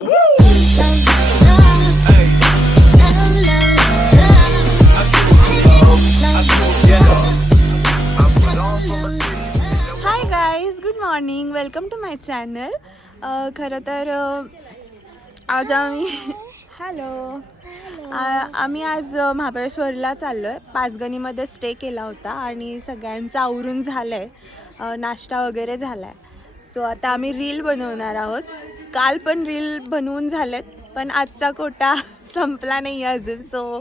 High guys, good morning, welcome to my channel. खरं तर आज आम्ही आज महाबळेश्वरला चाललो आहे. पाचगणीमध्ये स्टे केला होता आणि सगळ्यांचं आवरून झालं आहे, नाश्ता वगैरे झाला आहे. सो आता आम्ही रील बनवणार आहोत. काल पण रील बनवून झालेत, पण आजचा कोटा संपला नाही अजून. सो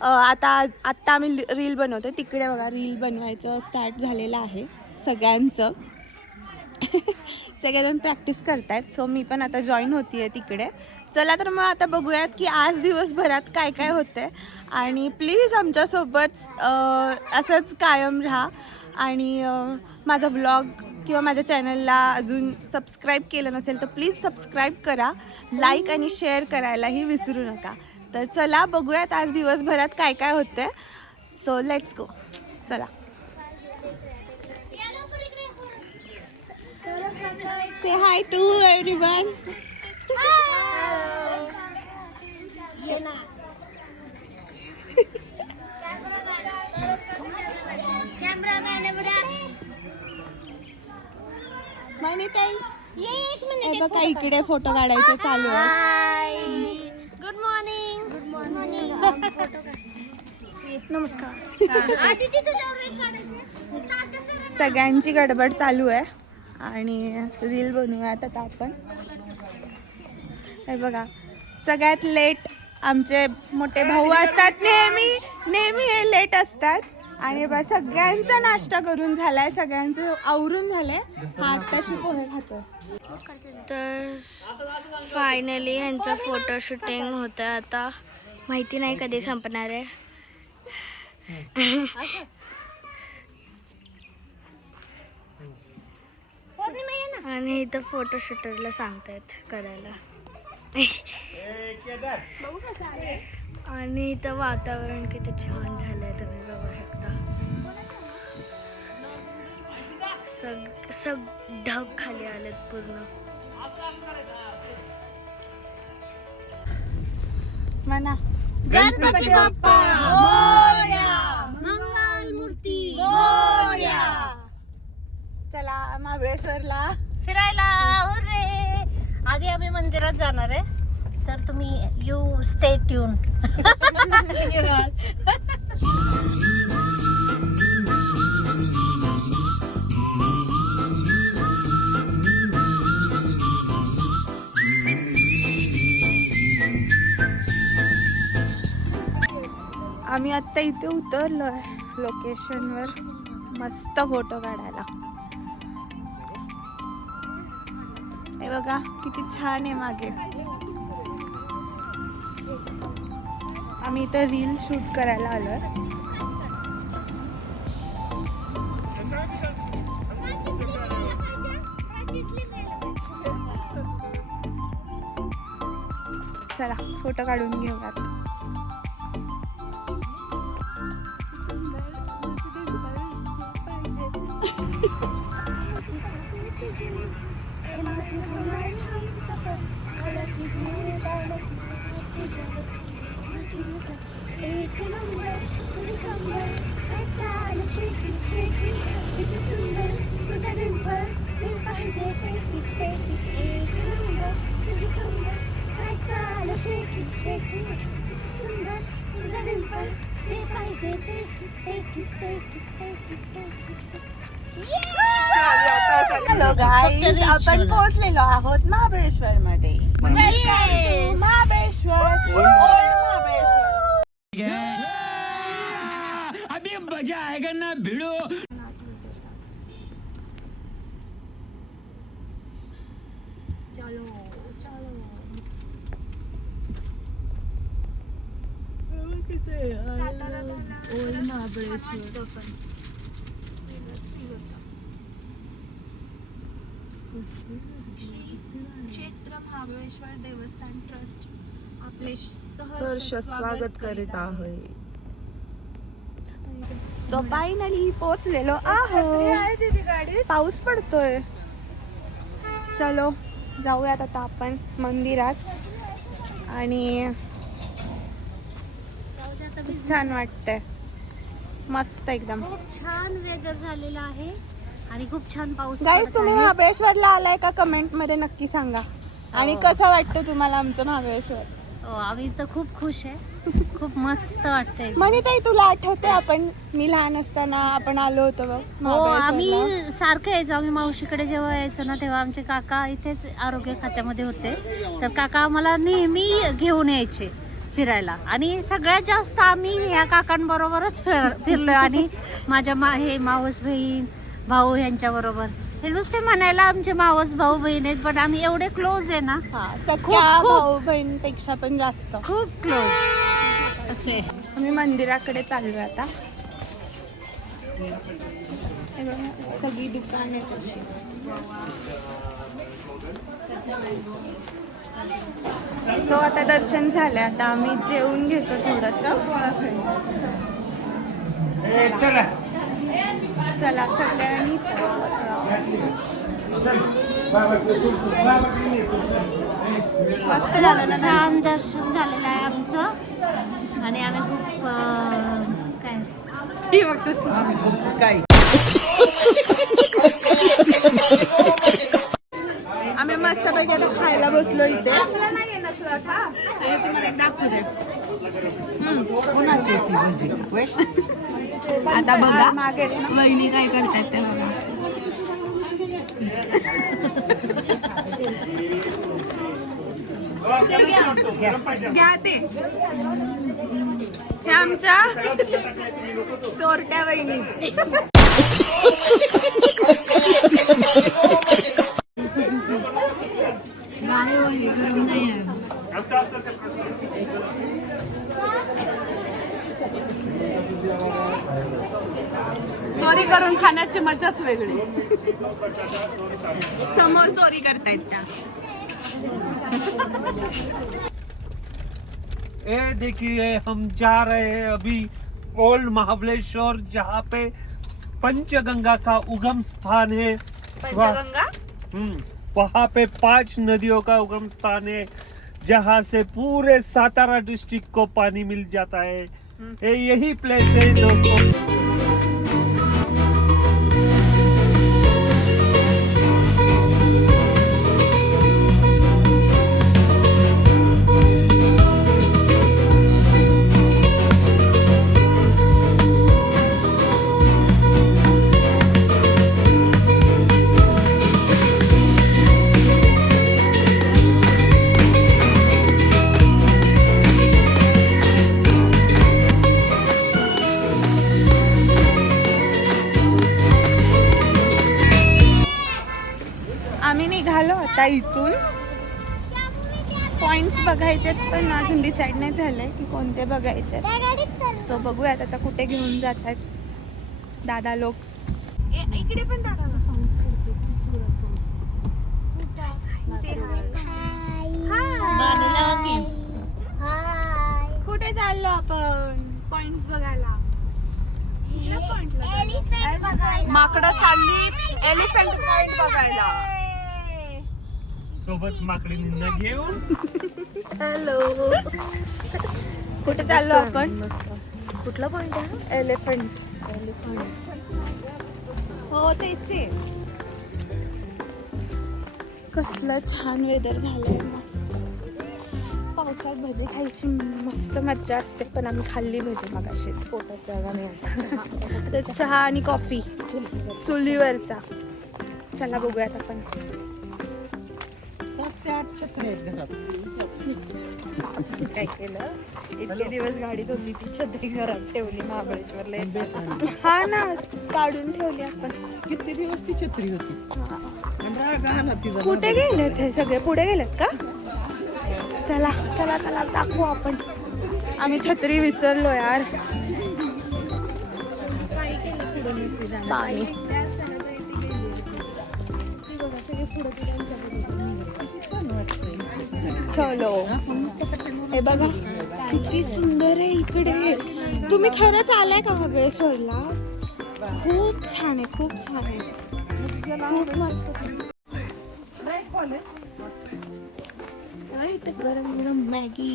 आत्ता आम्ही रील बनवतो. तिकडे बघा, रील बनवायचं स्टार्ट झालेलं आहे सगळ्यांचं. सगळेजण प्रॅक्टिस करतायत. सो मी पण आता जॉईन होती आहे तिकडे. चला तर मग आता बघूयात की आज दिवसभरात काय काय होतं आहे. आणि प्लीज आमच्यासोबत असंच कायम राहा. आणि माझा व्लॉग किंवा माझ्या चॅनलला अजून सबस्क्राईब केलं नसेल तर प्लीज सबस्क्राईब करा. लाईक आणि शेअर करायलाही विसरू नका. तर चला बघूयात आज दिवसभरात काय काय होतं आहे. So let's go. चला. Say hi to everyone. मनीताई, हे बघा इकडे फोटो काढायचं चालू आहे. Good morning. Good morning. नमस्कार. सगळ्यांची गडबड चालू आहे आणि रील बनवूयात आता आपण. हे बघा, सगळ्यात लेट आमचे मोठे भाऊ असतात. नेहमी हे लेट असतात. आणि बा सगळ्यांचा नाश्ता करून झालाय, सगळ्यांचं आवरून झालंय. हा आत्ताशी पोहे खातोय. तर फायनली ह्यांचं फोटो शूटिंग होतं. आता माहिती नाही कधी संपणार आहे. आणि इथं फोटो शूटरला सांगतायत करायला. आणि इथं वातावरण किती छान झालंय, तुम्ही बघू शकता. सग ढग खाली आलेत पूर्ण. म्हणा गणपती बाप्पा मोरया. मंगल मूर्ती. चला महाबळेश्वरला फिरायला. हुर्रे. आधी आम्ही मंदिरात जाणार आहे, तर तुम्ही यू स्टे ट्यून. आम्ही आत्ता इथे उतरलो आहे लोकेशनवर मस्त फोटो काढायला. हे बघा किती छान आहे मागे. आम्ही इथे रील शूट करायला आलोय. चला फोटो काढून घेऊयात. हॅलो गाईज, आपण पोहोचलेलो आहोत महाबळेश्वर मध्ये. महाबळेश्वर, ओल्ड महाबळेश्वर. अभी मजा आएगा ना भिड़ो. चलो चलो. ओल्ड महाबळेश्वर. क्षेत्र महाबळेश्वर देवस्थान ट्रस्ट आपले सहर्ष स्वागत करीत आहे. सो फायनली पोहोचलेलो आहोत. पाऊस पडतोय. चलो जाऊयात आता आपण मंदिरात आणि खूप छान वाटतंय, मस्त एकदम. खूप छान वेदर झालेला आहे आणि खूप छान पाऊस गाईस पडत तुम्ही आहे. महाबळेश्वरला आलाय का कमेंट मध्ये नक्की सांगा. आणि कसं वाटतं तुम्हाला आमचं महाबळेश्वर? आम्ही तर खूप खुश आहे, खूप मस्त वाटतंय. म्हणे ताई तुला आठवते आपण मी लहान असताना आपण आलो होतो बघ हो, महाबळेश्वरला? आम्ही सारखं यायचो. आम्ही मावशीकडे जेव्हा यायचो ना तेव्हा आमचे काका इथेच आरोग्य खात्यामध्ये होते, तर काका आम्हाला नेहमी घेऊन यायचे फिरायला आणि सगळ्यात जास्त आम्ही ह्या काकांबरोबरच फिरलोय आणि माझ्या हे मावस बहीण भाऊ यांच्याबरोबर. हे नुसते म्हणायला आमचे मावस भाऊ बहीण आहेत, पण आम्ही एवढे क्लोज आहे ना, हा, खूप- सख्या खूप. भाऊ बहीणपेक्षा पण जास्त. खूप क्लोज असे. आम्ही मंदिराकडे चाललोय आता. हे बघा, सगळी दुकान आहेत अशी. सो आता दर्शन झालं, आता आम्ही जेवून घेतो थोडस. चला चला सगळ्यांनी मस्त झालं ना. छान दर्शन झालेलं आहे आमचं आणि आम्ही खूप आम्ही मस्तपैकी आता खायला बसलो इथे. आणि तुम्हाला एक दाखवू दे. आता बघा मागे वहिनी काय करतात ते बघा. घ्या ते. हे आमच्या चोरट्या वहिनी. गरम नाही आहे. चोरी करून खाण्याची मजाच वेगळी. समोर चोरी करतायत त्या. ये देखिए हम जा रहे हैं अभी ओल्ड महाबलेश्वर, जहाँ पे पंचगंगा का उगम स्थान है. पंचगंगा वहाँ पे 5 नदियों का उगम स्थान है, जहाँ से पूरे सातारा डिस्ट्रिक्ट को पानी मिल जाता है. ये यही प्लेस है दोस्तों. आम्ही निघालो आता इथून. पॉइंट्स बघायचेत पण अजून डिसाईड नाही झालंय की कोणते बघायचे. सो बघूयात आता कुठे घेऊन जात आहेत दादा लोक. इकडे पण दादा कुठे चाललो आपण पॉइंट्स बघायला. माकडं चालली एलिफंट पॉइंट बघायला. सोबत माकडींना घेऊन. हॅलो, कुठे चाललो आपण? कुठला पॉइंट आहे? एलिफंट. हो तेच आहे. कसलं छान वेदर झालंय, मस्त. पावसात भजी खायची मस्त मज्जा असते, पण आम्ही खाल्ली भजी मगाशीच. पोटात जागा नाही. चहा आणि कॉफी चुलीवरचा. चला बघूयात आपण. 7 ते 8 छत्री आहेत घरात. काय केलं, इतके दिवस गाडीत होती ती छत्री घरात ठेवली महाबळेश्वरला येताना. हा ना, काढून ठेवली आपण. किती दिवस ती छत्री होती. राग आला तिचा. कुठे गेलेत हे सगळे? पुढे गेलेत का? चला चला चला दाखवू आपण. आम्ही छत्री विसरलो यार. पाणी. चलो, हे बघा किती सुंदर आहे इकडे. तुम्ही खरंच आलाय का महाबळेश्वरला? खूप छान आहे, खूप छान आहे, खूप मस्त. इथे गरम गरम मॅगी.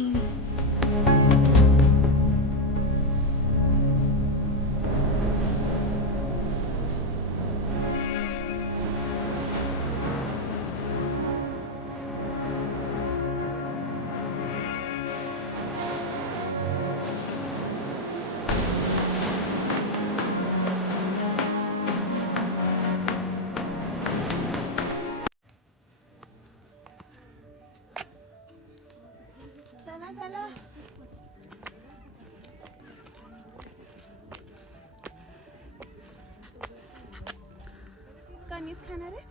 कणीस खाणार आहे?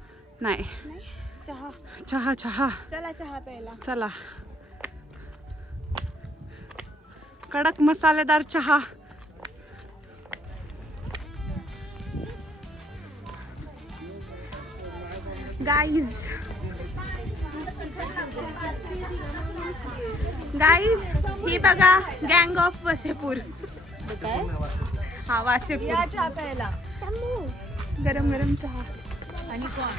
नाही. नाही. चहा. चहा चहा. चला चहा प्यायला. चला. कडक मसालेदार चहा. गाईज ही बघा गँग ऑफ वसेपूर. हा वासेपूर. या चहा प्यायला. गरम गरम चहा. आणि कोण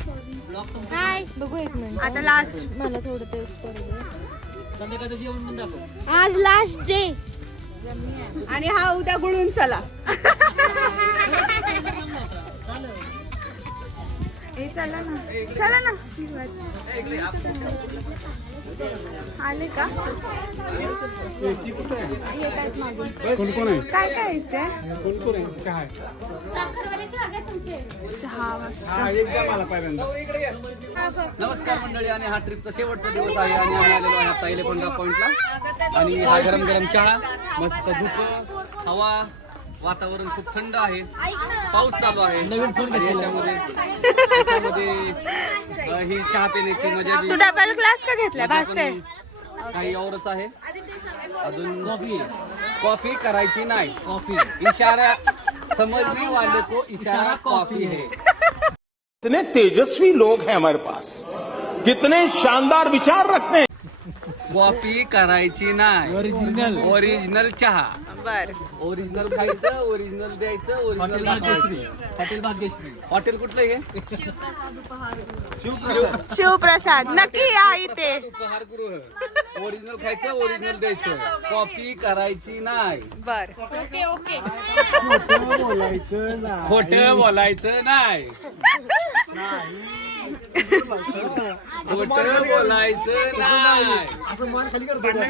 हाय बघू एक मिनिट. आता लास्ट. मला थोडं टेस्ट करू दे. आज लास्ट डे. आणि हा उद्या गुळून चला. ए चला ना. चला ना. आले का? येतात मागून. काय काय येते? चहा वाजता. नमस्कार मंडळी. आणि हा ट्रिपचा शेवटचा दिवस आहे आणि आम्ही आलेलो आहे आता एलेफंटा पॉइंटला. आणि हा गरम गरम चहा, मस्त धूप, हवा, वातावरण खूप थंड आहे, पाऊस चालू आहे. याच्यामध्ये ही चहा पिण्याची मजा तू डबल ग्लास का घेतला? भासते. काही औरच आहे. अजून कॉफी करायची नाही. कॉफी इशारा समझने वाले को इशारा कॉफी है. कितने तेजस्वी लोग हैं हमारे पास, कितने शानदार विचार रखते हैं. कॉफी करायची नाही. ओरिजिनल चहा. बर. ओरिजिनल खायचं, ओरिजिनल द्यायचं, ओरिजिनल हॉटेल भाग्यश्री. हॉटेल कुठलं हे? शिवप्रसाद. नक्की या इथे. उपहारगृह. ओरिजिनल खायचं, ओरिजिनल द्यायचं. कॉपी करायची नाही. बर. खोटं बोलायचं नाही. खोटं बोलायचं नाही.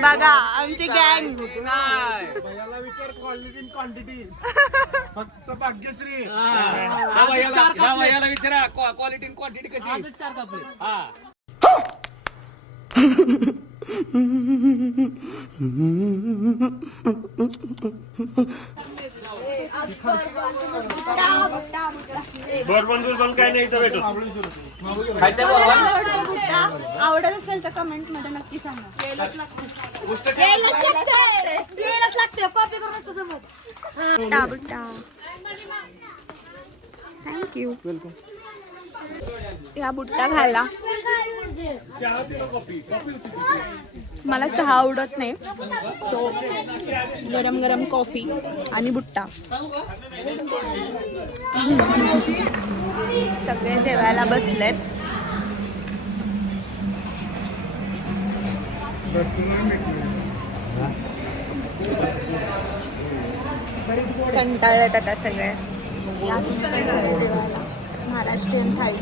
बघा आमची गँग. नाही. ह्या भैयाला विचारा क्वालिटी आणि क्वांटिटी कशी. हा. बरोबर काय नाही इथं भेटत. खायचं बाबा. आवडत असेल तर कमेंट मध्ये नक्की सांगा. कॉपी करून असं समोर. बुट्टा. थँक्यू. या बुट्टा खायला. मला चहा आवडत नाही, सो गरम गरम कॉफी आणि बुट्टा. सगळे जेवायला बसलेत. कंटाळलेत आता सगळे. या सगळे जेवायला. महाराष्ट्रीयन थाळी.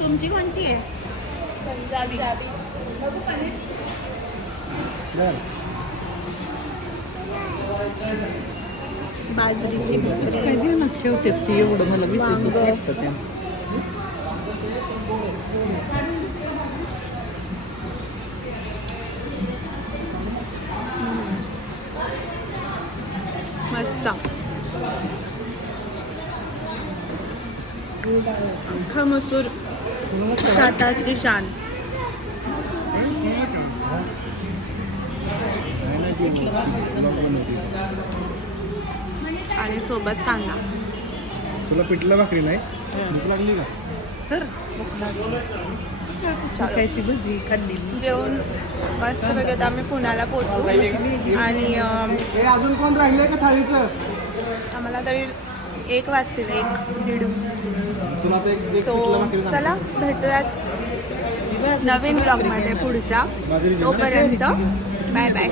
तुमची कोणती आहे? पंजाबी. बाजरीची भाकरी. मस्त. अख्खा मसूर, सातारची शान. आणि सोबत कांदा. तुला पिठला भाकरी नाही भूक लागली का? तर ती भजी खाल्ली. जेवण मस्त वगैरे आम्ही पुण्याला पोहोचू. आणि अजून कोण राहिले का थाळीचं? आम्हाला तरी 1 वाजतील 1-1:30. तुला आता एक सो पिठलं भाकरी सांगतो. चला भेटूयात नवीन ब्लॉगमध्ये पुढच्या. तोपर्यंत बाय बाय.